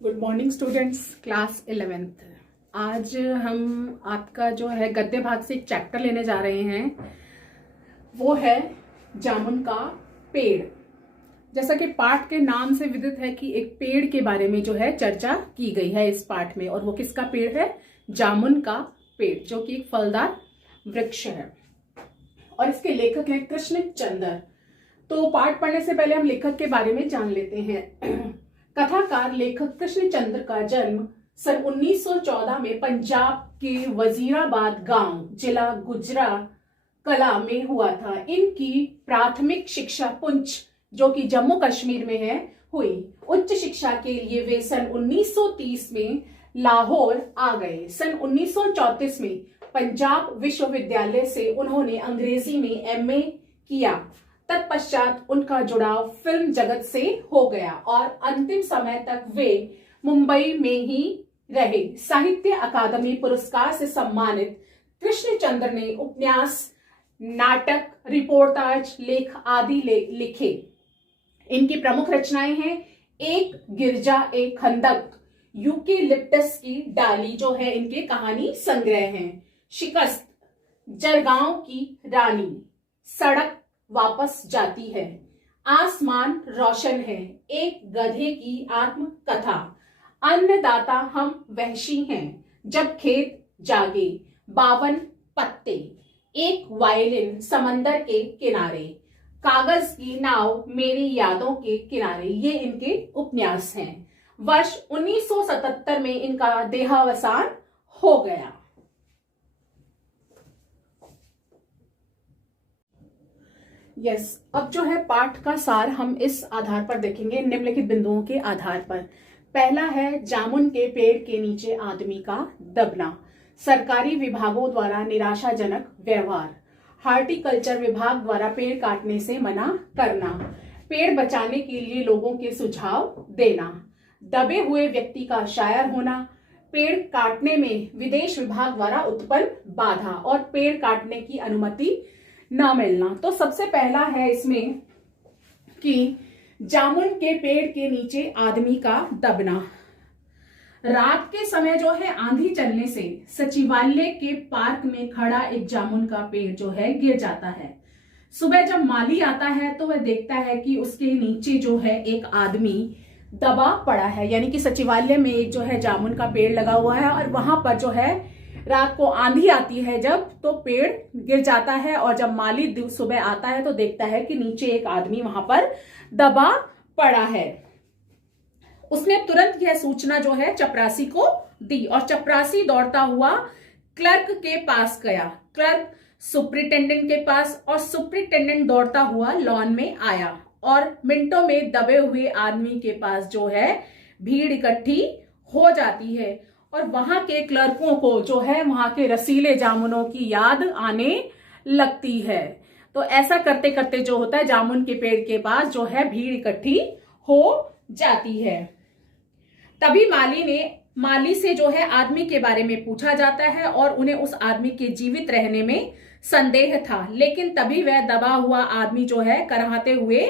Good morning students, class 11th। आज हम आपका जो है गद्य भाग से एक चैप्टर लेने जा रहे हैं। वो है जामुन का पेड़। जैसा कि पाठ के नाम से विदित है कि एक पेड़ के बारे में जो है चर्चा की गई है इस पाठ में, और वो किसका पेड़ है? जामुन का पेड़, जो कि एक फलदार वृक्ष है। और इसके लेखक हैं कृष्णचंद्र। तो पाठ पढ़ने से पहले हम लेखक के बारे में जान लेते हैं। कथाकार लेखक कृष्णचंद्र का जन्म सन 1914 में पंजाब के वजीराबाद गांव, जिला गुजरा कला में हुआ था। इनकी प्राथमिक शिक्षा पुंछ, जो कि जम्मू कश्मीर में है, हुई। उच्च शिक्षा के लिए वे सन 1930 में लाहौर आ गए। सन 1934 में पंजाब विश्वविद्यालय से उन्होंने अंग्रेजी में एमए किया। तत्पश्चात उनका जुड़ाव फिल्म जगत से हो गया और अंतिम समय तक वे मुंबई में ही रहे। साहित्य अकादमी पुरस्कार से सम्मानित कृष्णचंद्र ने उपन्यास, नाटक, रिपोर्टाज, लेख आदि लिखे। इनकी प्रमुख रचनाएं हैं एक गिरजा एक खंदक, यूकेलिप्टस की डाली, जो है इनके कहानी संग्रह हैं। शिकस्त, जरगांव की रानी, सड़क वापस जाती है, आसमान रोशन है, एक गधे की आत्मकथा, अन्नदाता हम वहशी हैं, जब खेत जागे, 52 पत्ते, एक वायलिन समंदर के किनारे, कागज की नाव मेरी यादों के किनारे, ये इनके उपन्यास हैं। वर्ष 1977 में इनका देहावसान हो गया। अब जो है पाठ का सार हम इस आधार पर देखेंगे, निम्नलिखित बिंदुओं के आधार पर। पहला है जामुन के पेड़ के नीचे आदमी का दबना, सरकारी विभागों द्वारा निराशाजनक व्यवहार, हार्टिकल्चर विभाग द्वारा पेड़ काटने से मना करना, पेड़ बचाने के लिए लोगों के सुझाव देना, दबे हुए व्यक्ति का शायर होना, पेड़ काटने में विदेश विभाग द्वारा उत्पन्न बाधा और पेड़ काटने की अनुमति ना मिलना। तो सबसे पहला है इसमें कि जामुन के पेड़ के नीचे आदमी का दबना। रात के समय जो है आंधी चलने से सचिवालय के पार्क में खड़ा एक जामुन का पेड़ जो है गिर जाता है। सुबह जब माली आता है तो वह देखता है कि उसके नीचे जो है एक आदमी दबा पड़ा है, यानी कि सचिवालय में एक जो है जामुन का पेड़ लगा हुआ है, और वहां पर जो है रात को आंधी आती है जब, तो पेड़ गिर जाता है। और जब माली सुबह आता है तो देखता है कि नीचे एक आदमी वहां पर दबा पड़ा है। उसने तुरंत यह सूचना जो है चपरासी को दी और चपरासी दौड़ता हुआ क्लर्क के पास गया, क्लर्क सुपरिटेंडेंट के पास, और सुपरिटेंडेंट दौड़ता हुआ लॉन में आया और मिनटों में दबे हुए आदमी के पास जो है भीड़ इकट्ठी हो जाती है। और वहां के क्लर्कों को जो है वहां के रसीले जामुनों की याद आने लगती है। तो ऐसा करते करते जो होता है जामुन के पेड़ के पास जो है भीड़ इकट्ठी हो जाती है। तभी माली से जो है आदमी के बारे में पूछा जाता है और उन्हें उस आदमी के जीवित रहने में संदेह था, लेकिन तभी वह दबा हुआ आदमी जो है कराहते हुए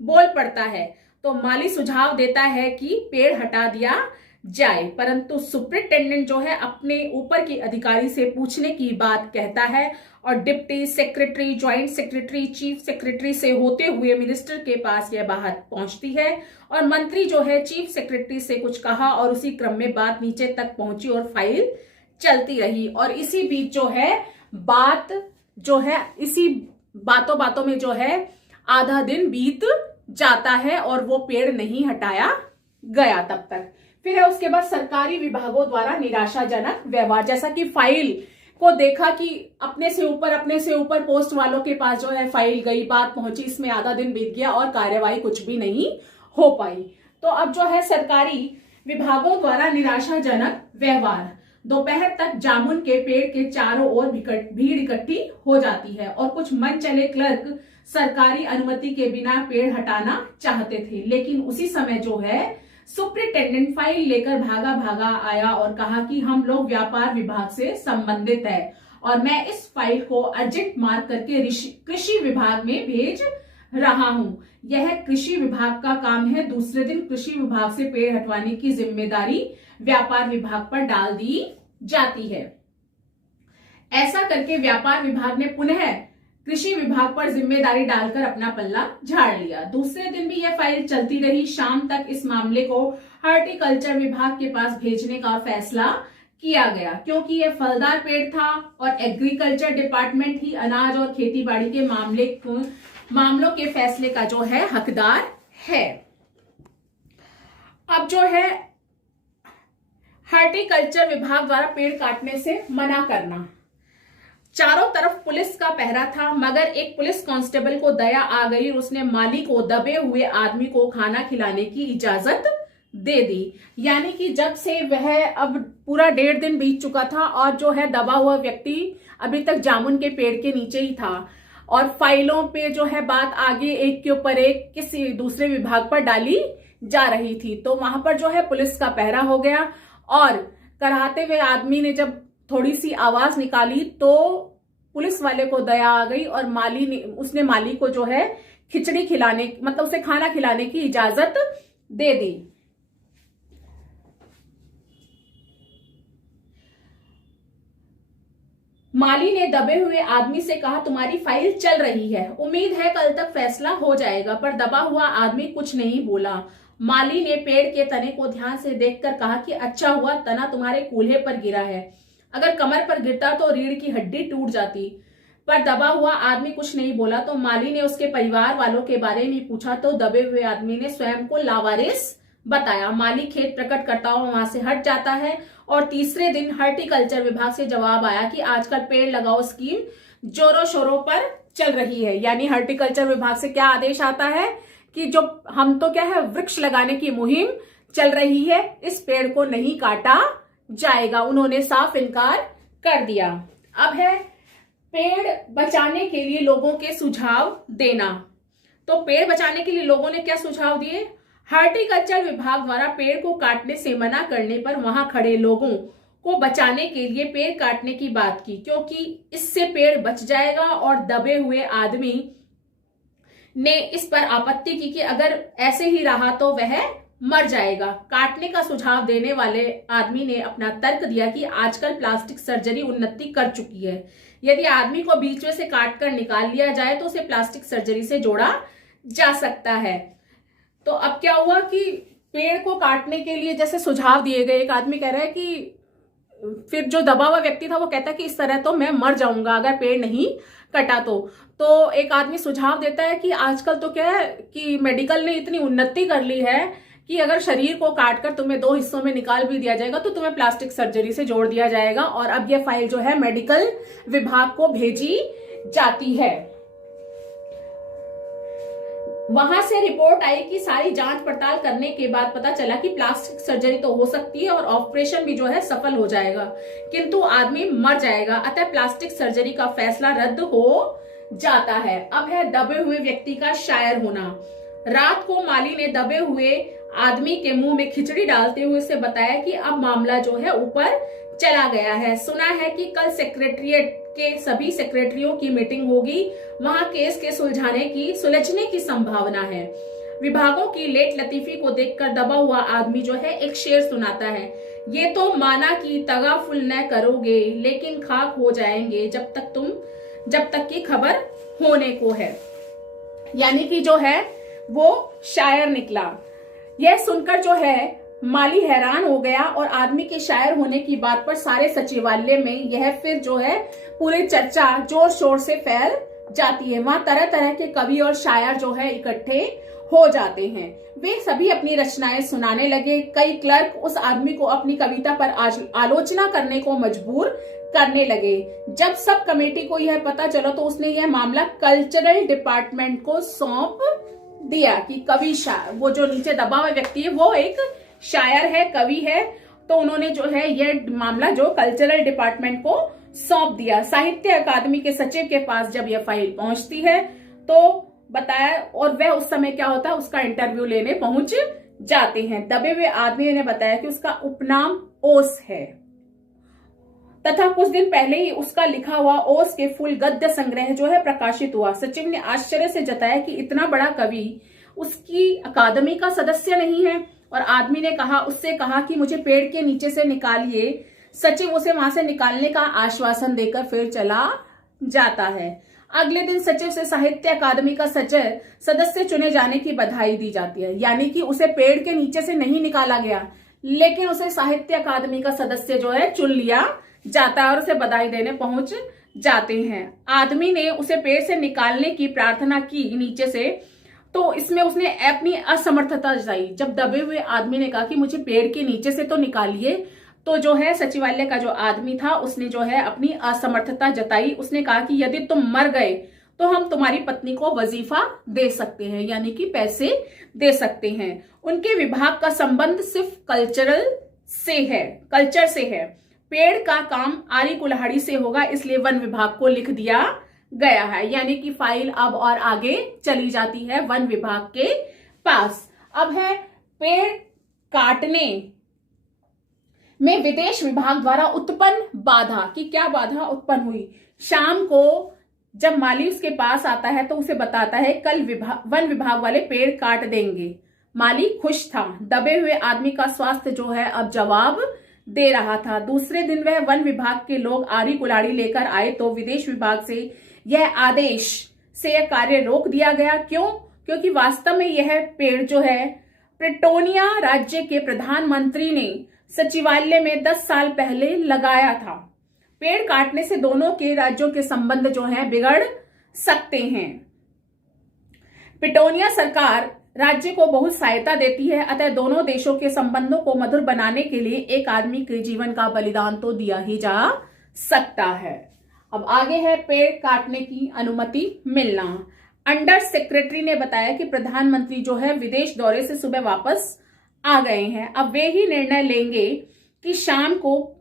बोल पड़ता है। तो माली सुझाव देता है कि पेड़ हटा दिया जाए, परंतु सुपरिटेंडेंट जो है अपने ऊपर के अधिकारी से पूछने की बात कहता है और deputy secretary, joint secretary, chief secretary से होते हुए मिनिस्टर के पास यह बात पहुंचती है और मंत्री जो है चीफ सेक्रेटरी से कुछ कहा और उसी क्रम में बात नीचे तक पहुंची और फाइल चलती रही। और इसी बीच जो है बात जो है इसी बातों बातों में जो है आधा दिन बीत जाता है और वो पेड़ नहीं हटाया गया तब तक। फिर है उसके बाद सरकारी विभागों द्वारा निराशाजनक व्यवहार, जैसा कि फाइल को देखा कि अपने से ऊपर पोस्ट वालों के पास जो है फाइल गई, बात पहुंची, इसमें आधा दिन बीत गया और कार्यवाही कुछ भी नहीं हो पाई। तो अब जो है सरकारी विभागों द्वारा निराशाजनक व्यवहार, दोपहर तक जामुन के पेड़ के चारों ओर भीड़ इकट्ठी हो जाती है और कुछ मन चले क्लर्क सरकारी अनुमति के बिना पेड़ हटाना चाहते थे, लेकिन उसी समय जो है सुपरिटेंडेंट फाइल लेकर भागा भागा आया और कहा कि हम लोग व्यापार विभाग से संबंधित है और मैं इस फाइल को अर्जेंट मार्क करके कृषि विभाग में भेज रहा हूं। यह कृषि विभाग का काम है। दूसरे दिन कृषि विभाग से पेड़ हटवाने की जिम्मेदारी व्यापार विभाग पर डाल दी जाती है। ऐसा करके व्यापार विभाग ने पुनः कृषि विभाग पर जिम्मेदारी डालकर अपना पल्ला झाड़ लिया। दूसरे दिन भी यह फाइल चलती रही। शाम तक इस मामले को हॉर्टिकल्चर विभाग के पास भेजने का फैसला किया गया, क्योंकि यह फलदार पेड़ था और एग्रीकल्चर डिपार्टमेंट ही अनाज और खेतीबाड़ी के मामलों के फैसले का जो है हकदार है। अब जो है हॉर्टिकल्चर विभाग द्वारा पेड़ काटने से मना करना। चारों तरफ पुलिस का पहरा था, मगर एक पुलिस कांस्टेबल को दया आ गई और उसने माली को दबे हुए आदमी को खाना खिलाने की इजाजत दे दी। यानी कि जब से वह, अब पूरा 1.5 दिन बीत चुका था और जो है दबा हुआ व्यक्ति अभी तक जामुन के पेड़ के नीचे ही था और फाइलों पे जो है बात आगे एक के ऊपर एक किसी दूसरे विभाग पर डाली जा रही थी, तो वहां पर जो है पुलिस का पहरा हो गया और कराहते हुए आदमी ने जब थोड़ी सी आवाज निकाली तो पुलिस वाले को दया आ गई और उसने माली को जो है खिचड़ी खिलाने, मतलब उसे खाना खिलाने की इजाजत दे दी। माली ने दबे हुए आदमी से कहा, तुम्हारी फाइल चल रही है, उम्मीद है कल तक फैसला हो जाएगा। पर दबा हुआ आदमी कुछ नहीं बोला। माली ने पेड़ के तने को ध्यान से देखकर कहा कि अच्छा हुआ तना तुम्हारे कूल्हे पर गिरा है, अगर कमर पर गिरता तो रीढ़ की हड्डी टूट जाती। पर दबा हुआ आदमी कुछ नहीं बोला। तो माली ने उसके परिवार वालों के बारे में पूछा तो दबे हुए आदमी ने स्वयं को लावारिस बताया। माली खेद प्रकट करता हुआ वहां से हट जाता है और तीसरे दिन हॉर्टिकल्चर विभाग से जवाब आया कि आजकल पेड़ लगाओ स्कीम जोरों शोरों पर चल रही है। यानी हॉर्टिकल्चर विभाग से क्या आदेश आता है कि जो हम तो क्या है वृक्ष लगाने की मुहिम चल रही है, इस पेड़ को नहीं काटा जाएगा। उन्होंने साफ इनकार कर दिया। अब है पेड़ बचाने के लिए लोगों के सुझाव देना। तो पेड़ बचाने के लिए लोगों ने क्या सुझाव दिए? हॉर्टिकल्चर विभाग द्वारा पेड़ को काटने से मना करने पर वहां खड़े लोगों को बचाने के लिए पेड़ काटने की बात की, क्योंकि इससे पेड़ बच जाएगा। और दबे हुए आदमी ने इस पर आपत्ति की कि अगर ऐसे ही रहा तो वह मर जाएगा। काटने का सुझाव देने वाले आदमी ने अपना तर्क दिया कि आजकल प्लास्टिक सर्जरी उन्नति कर चुकी है, यदि आदमी को बीच में से काट कर निकाल लिया जाए तो उसे प्लास्टिक सर्जरी से जोड़ा जा सकता है। तो अब क्या हुआ कि पेड़ को काटने के लिए जैसे सुझाव दिए गए, एक आदमी कह रहा है कि फिर जो दबा हुआ व्यक्ति था वो कहता है कि इस तरह तो मैं मर जाऊंगा अगर पेड़ नहीं कटा तो एक आदमी सुझाव देता है कि आजकल तो क्या है कि मेडिकल ने इतनी उन्नति कर ली है कि अगर शरीर को काटकर तुम्हें 2 हिस्सों में निकाल भी दिया जाएगा तो तुम्हें प्लास्टिक सर्जरी से जोड़ दिया जाएगा। और अब यह फाइल जो है मेडिकल विभाग को भेजी जाती है। वहां से रिपोर्ट आई कि सारी जांच पड़ताल करने के बाद पता चला कि प्लास्टिक सर्जरी तो हो सकती है और ऑपरेशन भी जो है सफल हो जाएगा, किंतु आदमी मर जाएगा। अतः प्लास्टिक सर्जरी का फैसला रद्द हो जाता है। अब है दबे हुए व्यक्ति का शायर होना। रात को माली ने दबे हुए आदमी के मुंह में खिचड़ी डालते हुए उसे बताया कि अब मामला जो है ऊपर चला गया है। सुना है कि कल सेक्रेटरिएट के सभी सेक्रेटरियों की मीटिंग होगी, वहां केस के सुलझने की संभावना है। विभागों की लेट लतीफी को देखकर दबा हुआ आदमी जो है एक शेर सुनाता है, ये तो माना कि तगाफुल न करोगे लेकिन खाक हो जाएंगे जब तक की खबर होने को है। यानी कि जो है वो शायर निकला। यह सुनकर जो है माली हैरान हो गया और आदमी के शायर होने की बात पर सारे सचिवालय में यह फिर जो है पूरी चर्चा जोर शोर से फैल जाती है। वहां तरह तरह के कवि और शायर जो है इकट्ठे हो जाते हैं। वे सभी अपनी रचनाएं सुनाने लगे। कई क्लर्क उस आदमी को अपनी कविता पर आलोचना करने को मजबूर करने लगे। जब सब कमेटी को यह पता चला तो उसने यह मामला कल्चरल डिपार्टमेंट को सौंप दिया कि कवि शायर, वो जो नीचे दबा हुआ व्यक्ति है वो एक शायर है, कवि है, तो उन्होंने जो है यह मामला जो कल्चरल डिपार्टमेंट को सौंप दिया। साहित्य अकादमी के सचिव के पास जब यह फाइल पहुंचती है तो बताया, और वह उस समय क्या होता है उसका इंटरव्यू लेने पहुंच जाते हैं। दबे हुए आदमी ने बताया कि उसका उपनाम ओस है। तथा कुछ दिन पहले ही उसका लिखा हुआ ओस के फूल गद्य संग्रह जो है प्रकाशित हुआ। सचिव ने आश्चर्य से जताया कि इतना बड़ा कवि उसकी अकादमी का सदस्य नहीं है। और आदमी ने उससे कहा कि मुझे पेड़ के नीचे से निकालिए। सचिव उसे वहां से निकालने का आश्वासन देकर फिर चला जाता है। अगले दिन सचिव से साहित्य अकादमी का सदस्य चुने जाने की बधाई दी जाती है। यानी कि उसे पेड़ के नीचे से नहीं निकाला गया, लेकिन उसे साहित्य अकादमी का सदस्य जो है चुन लिया जाता है और उसे बधाई देने पहुंच जाते हैं। आदमी ने उसे पेड़ से निकालने की प्रार्थना की नीचे से, तो इसमें उसने अपनी असमर्थता जताई। जब दबे हुए आदमी ने कहा कि मुझे पेड़ के नीचे से तो निकालिए, तो जो है सचिवालय का जो आदमी था उसने जो है अपनी असमर्थता जताई। उसने कहा कि यदि तुम मर गए तो हम तुम्हारी पत्नी को वजीफा दे सकते हैं, यानी कि पैसे दे सकते हैं। उनके विभाग का संबंध सिर्फ कल्चर से है। पेड़ का काम आरी कुल्हाड़ी से होगा, इसलिए वन विभाग को लिख दिया गया है। यानी कि फाइल अब और आगे चली जाती है वन विभाग के पास। अब है पेड़ काटने में विदेश विभाग द्वारा उत्पन्न बाधा की क्या बाधा उत्पन्न हुई। शाम को जब माली उसके पास आता है तो उसे बताता है कल वन विभाग वाले पेड़ काट देंगे। माली खुश था। दबे हुए आदमी का स्वास्थ्य जो है अब जवाब दे रहा था। दूसरे दिन वह वन विभाग के लोग आरी कुल्हाड़ी लेकर आए तो विदेश विभाग से यह आदेश से यह कार्य रोक दिया गया। क्यों? क्योंकि वास्तव में यह पेड़ जो है प्रिटोनिया राज्य के प्रधानमंत्री ने सचिवालय में 10 साल पहले लगाया था। पेड़ काटने से दोनों के राज्यों के संबंध जो है बिगड़ सकते हैं। प्रिटोनिया सरकार राज्य को बहुत सहायता देती है, अतः दोनों देशों के संबंधों को मधुर बनाने के लिए एक आदमी के जीवन का बलिदान तो दिया ही जा सकता है। अब आगे है पेड़ काटने की अनुमति मिलना। अंडर सेक्रेटरी ने बताया कि प्रधानमंत्री जो है विदेश दौरे से सुबह वापस आ गए हैं। अब वे ही निर्णय लेंगे कि शाम को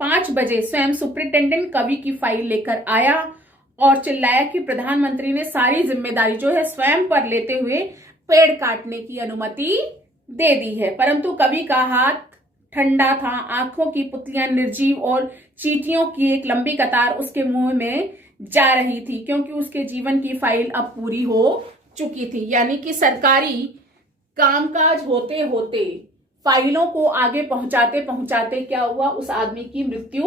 5 बजे स्वयं सुप्रिंटेंडेंट कवि की फाइल लेकर आया और चिल्लाया कि प्रधानमंत्री ने सारी जिम्मेदारी जो है स्वयं पर लेते हुए पेड़ काटने की अनुमति दे दी है। परंतु कवि का हाथ ठंडा था, आंखों की पुतलियां निर्जीव और चींटियों की एक लंबी कतार उसके मुंह में जा रही थी, क्योंकि उसके जीवन की फाइल अब पूरी हो चुकी थी। यानी कि सरकारी कामकाज होते होते फाइलों को आगे पहुंचाते पहुंचाते क्या हुआ, उस आदमी की मृत्यु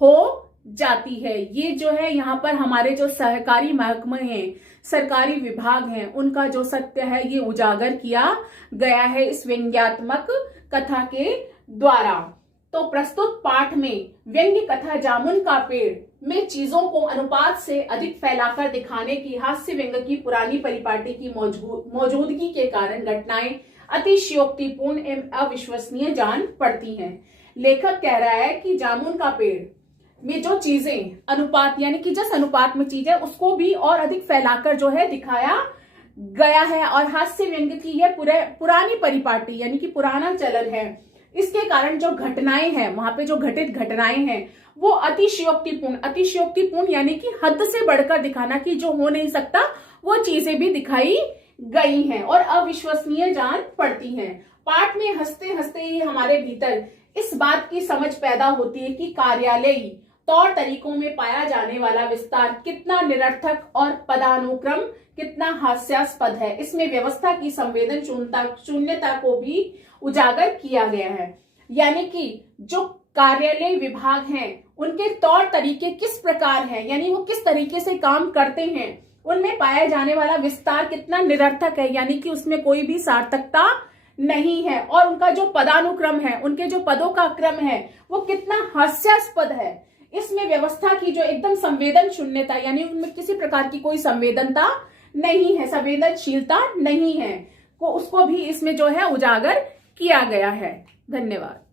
हो जाती है। ये जो है यहाँ पर हमारे जो सहकारी महकमे हैं, सरकारी विभाग हैं, उनका जो सत्य है ये उजागर किया गया है इस व्यंग्यात्मक कथा के द्वारा। तो प्रस्तुत पाठ में व्यंग्य कथा जामुन का पेड़ में चीजों को अनुपात से अधिक फैलाकर दिखाने की हास्य व्यंग्य की पुरानी परिपाटी की मौजूदगी के कारण घटनाएं अतिशयोक्तिपूर्ण एवं अविश्वसनीय जान पड़ती हैं। लेखक कह रहा है कि जामुन का पेड़ में जो चीजें अनुपात यानी कि जिस अनुपात में चीज है उसको भी और अधिक फैलाकर जो है दिखाया गया है, और हास्य व्यंग्य की यह पुरानी परिपाटी यानी कि पुराना चलन है। इसके कारण जो घटनाएं हैं, वहां पे जो घटित घटनाएं हैं वो अतिशयोक्तिपूर्ण यानी कि हद से बढ़कर दिखाना कि जो हो नहीं सकता वो चीजें भी दिखाई गई हैं और अविश्वसनीय जान पड़ती हैं। पाठ में हंसते हंसते ही हमारे भीतर इस बात की समझ पैदा होती है कि कार्यालयी तौर तरीकों में पाया जाने वाला विस्तार कितना निरर्थक और पदानुक्रम कितना हास्यास्पद है। इसमें व्यवस्था की संवेदन शून्यता को भी उजागर किया गया है। यानी कि जो कार्यालय विभाग हैं उनके तौर तरीके किस प्रकार हैं, यानी वो किस तरीके से काम करते हैं, उनमें पाया जाने वाला विस्तार कितना निरर्थक है, यानी कि उसमें कोई भी सार्थकता नहीं है। और उनका जो पदानुक्रम है, उनके जो पदों का क्रम है वो कितना हास्यास्पद है। इसमें व्यवस्था की जो एकदम संवेदन शून्यता यानी उनमें किसी प्रकार की कोई संवेदनता नहीं है, संवेदनशीलता नहीं है, को उसको भी इसमें जो है उजागर किया गया है। धन्यवाद।